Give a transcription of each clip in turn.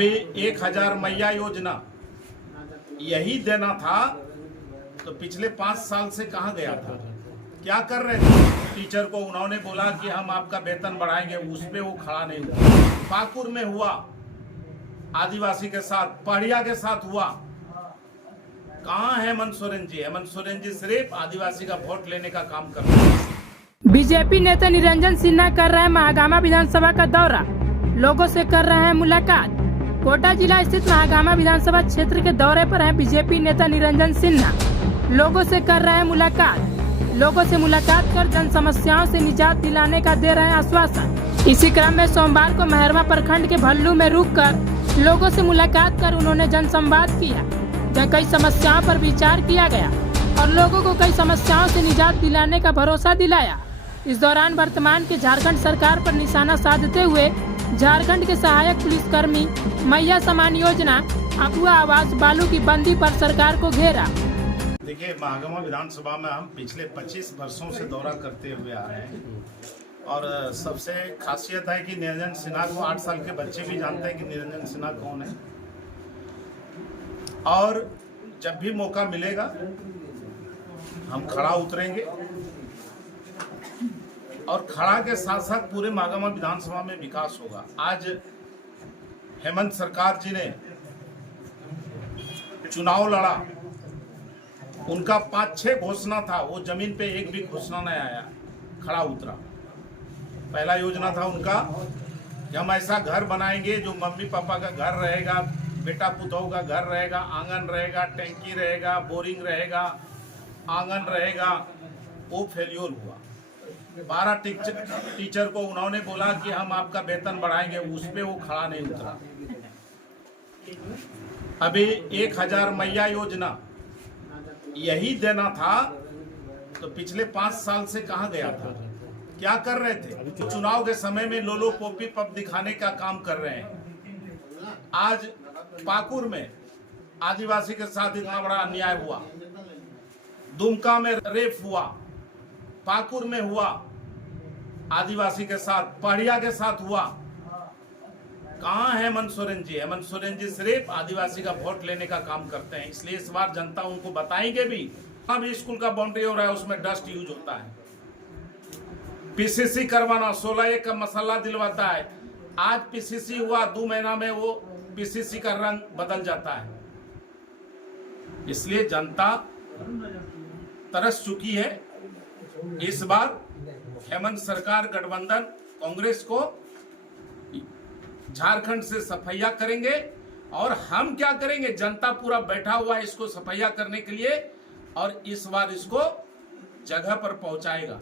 अभी 1000 मैया योजना यही देना था तो पिछले 5 साल से कहाँ गया था? क्या कर रहे थे? टीचर को उन्होंने बोला कि हम आपका वेतन बढ़ाएंगे, उस पे वो खड़ा नहीं हुआ। पाकुर में हुआ, आदिवासी के साथ, पहाड़िया के साथ हुआ। कहाँ है हेमंत सोरेन जी? हेमंत सोरेन जी सिर्फ आदिवासी का वोट लेने का काम कर रहे हैं। बीजेपी नेता निरंजन सिन्हा कर रहे हैं महागामा विधानसभा का दौरा, लोगों से कर रहे हैं मुलाकात। कोटा जिला स्थित महागामा विधानसभा क्षेत्र के दौरे पर हैं बीजेपी नेता निरंजन सिन्हा। लोगों से कर रहे हैं मुलाकात। लोगों से मुलाकात कर जन समस्याओं से निजात दिलाने का दे रहे हैं आश्वासन। इसी क्रम में सोमवार को मेहरवा प्रखंड के भल्लू में रुककर लोगों से मुलाकात कर उन्होंने जन संवाद किया, जहाँ कई समस्याओं पर विचार किया गया और लोगों को कई समस्याओं से निजात दिलाने का भरोसा दिलाया। इस दौरान वर्तमान के झारखंड सरकार पर निशाना साधते हुए झारखंड के सहायक पुलिसकर्मी मैया समान योजना अफवाह आवाज बालू की बंदी पर सरकार को घेरा। देखिए, महागामा विधानसभा में हम पिछले 25 वर्षों से दौरा करते हुए आ रहे हैं और सबसे खासियत है कि निरंजन सिन्हा को 8 साल के बच्चे भी जानते हैं कि निरंजन सिन्हा कौन है। और जब भी मौका मिलेगा हम खड़ा उतरेंगे और खड़ा के साथ साथ पूरे महागामा विधानसभा में विकास होगा। आज हेमंत सरकार जी ने चुनाव लड़ा, उनका 5-6 घोषणा था, वो जमीन पे एक भी घोषणा नहीं आया, खड़ा उतरा। पहला योजना था उनका कि हम ऐसा घर बनाएंगे जो मम्मी पापा का घर रहेगा, बेटा पुतों का घर रहेगा, आंगन रहेगा, टैंकी रहेगा, बोरिंग रहेगा, आंगन रहेगा। वो फेल्योर हुआ। 12 टीचर को उन्होंने बोला कि हम आपका वेतन बढ़ाएंगे, उस पे वो खड़ा नहीं उतरा। अभी 1000 मैया योजना यही देना था तो पिछले 5 साल से कहाँ गया था? क्या कर रहे थे? चुनाव के समय में लोलो पोपी पप दिखाने का काम कर रहे हैं। आज पाकुर में आदिवासी के साथ इतना बड़ा अन्याय हुआ, दुमका में रेप हुआ, पाकुर में हुआ, आदिवासी के साथ, पहाड़िया के साथ हुआ। कहाँ है हेमंत सोरेन जी? हेमंत सोरेन जी सिर्फ आदिवासी का वोट लेने का काम करते हैं, इसलिए इस बार जनता उनको बताएंगे भी। अभी स्कूल का बाउंड्री हो रहा है, उसमें डस्ट यूज होता है। पीसीसी करवाना, 16A का मसाला दिलवाता है। आज पीसीसी हुआ, 2 महीना में वो पीसीसी का रंग बदल जाता है। इसलिए जनता तरस चुकी है। इस बार हेमंत सरकार गठबंधन कांग्रेस को झारखंड से सफैया करेंगे और हम क्या करेंगे? जनता पूरा बैठा हुआ है इसको सफैया करने के लिए और इस बार इसको जगह पर पहुंचाएगा।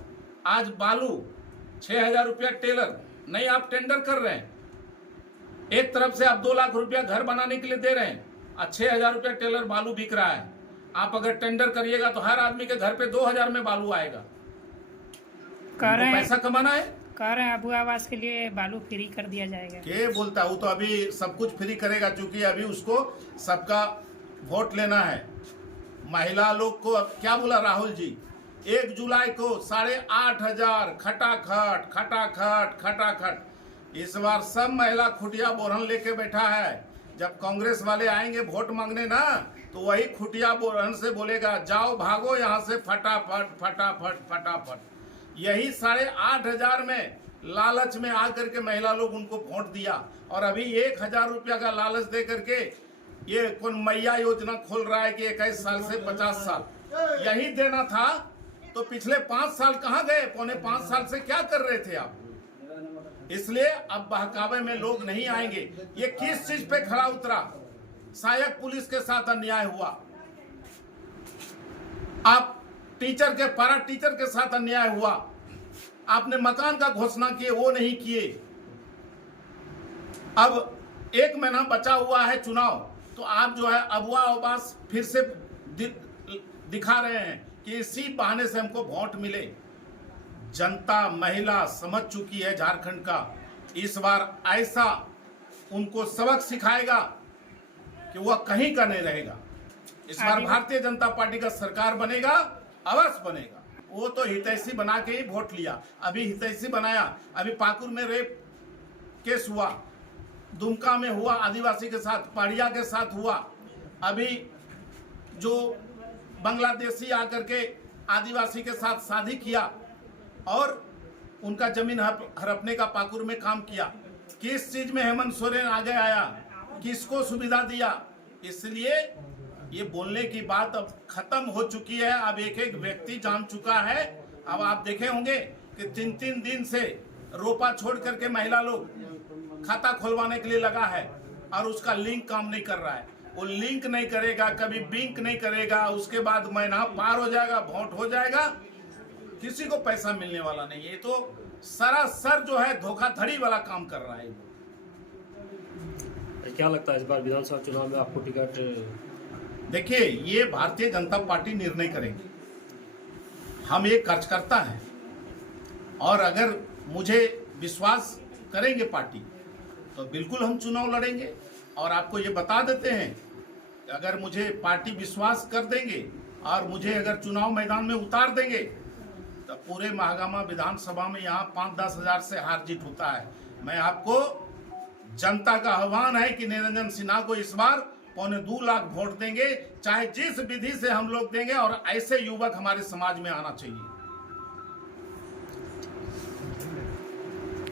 आज बालू 6000 रुपया टेलर नहीं, आप टेंडर कर रहे हैं। एक तरफ से आप 2 लाख रुपया घर बनाने के लिए दे रहे हैं और 6000 रुपया टेलर बालू बिक रहा है। आप अगर टेंडर करिएगा तो हर आदमी के घर पे 2000 में बालू आएगा। पैसा कमाना है। कह रहे हैं अबू आवास के लिए बालू फ्री कर दिया जाएगा। के बोलता हूँ तो अभी सब कुछ फ्री करेगा, क्योंकि अभी उसको सबका वोट लेना है। महिला लोग को क्या बोला राहुल जी? 1 जुलाई को 8500 खटाखट खटाखट खटाखट। इस बार सब महिला खुटिया बोरहन लेके बैठा है। जब कांग्रेस वाले आएंगे वोट मांगने ना, तो वही खुटिया बोरहन से बोलेगा जाओ भागो यहाँ से फटाफट फटाफट फटाफट। यही 8500 में लालच में आकर के महिला लोग उनको वोट दिया और अभी 1000 रुपया का लालच दे करके ये कौन मैया योजना खोल रहा है कि 21 साल से 50 साल यही देना था तो पिछले 5 साल कहाँ गए? पौने 5 साल से क्या कर रहे थे आप? इसलिए अब बहकावे में लोग नहीं आएंगे। ये किस चीज पे खड़ा उतरा? सहायक पुलिस के साथ अन्याय हुआ, आप टीचर के पैरा टीचर के साथ अन्याय हुआ, आपने मकान का घोषणा किए वो नहीं किए। अब 1 महीना बचा हुआ है चुनाव, तो आप जो है अबुआ आवास फिर से दिखा रहे हैं कि इसी बहाने से हमको वोट मिले। जनता महिला समझ चुकी है झारखंड का। इस बार ऐसा उनको सबक सिखाएगा कि वह कहीं का नहीं रहेगा। इस बार भारतीय जनता पार्टी का सरकार बनेगा, अवश्य बनेगा। वो तो हितैषी बना के ही वोट लिया, अभी हितैषी बनाया। अभी पाकुर में रेप केस हुआ, दुमका में हुआ आदिवासी के साथ, पहाड़िया के साथ हुआ, अभी जो बांग्लादेशी आकर के आदिवासी के साथ शादी किया और उनका जमीन हड़पने का पाकुर में काम किया। किस चीज में हेमंत सोरेन आगे आया, किसको सुविधा दिया? इसलिए ये बोलने की बात अब खत्म हो चुकी है। अब एक एक व्यक्ति जान चुका है। अब आप देखे होंगे कि 3-3 दिन से रोपा छोड़ करके महिला लोग खाता खुलवाने के लिए लगा है और उसका लिंक काम नहीं कर रहा है। वो लिंक नहीं करेगा, कभी बिंक नहीं करेगा, उसके बाद महीना पार हो जाएगा, वोट हो जाएगा, किसी को पैसा मिलने वाला नहीं है। ये तो सरासर जो है धोखाधड़ी वाला काम कर रहा है। क्या लगता है इस बार विधानसभा चुनाव में आपको टिकट? देखिए, ये भारतीय जनता पार्टी निर्णय करेगी। हम एक कार्यकर्ता हैं और अगर मुझे विश्वास करेंगे पार्टी तो बिल्कुल हम चुनाव लड़ेंगे। और आपको ये बता देते हैं, अगर मुझे पार्टी विश्वास कर देंगे और मुझे अगर चुनाव मैदान में उतार देंगे तो पूरे महागामा विधानसभा में यहाँ 5-10 हजार से हार जीत होता है। मैं आपको जनता का आह्वान है कि निरंजन सिन्हा को इस बार 2.25 लाख वोट देंगे, चाहे जिस विधि से हम लोग देंगे, और ऐसे युवक हमारे समाज में आना चाहिए।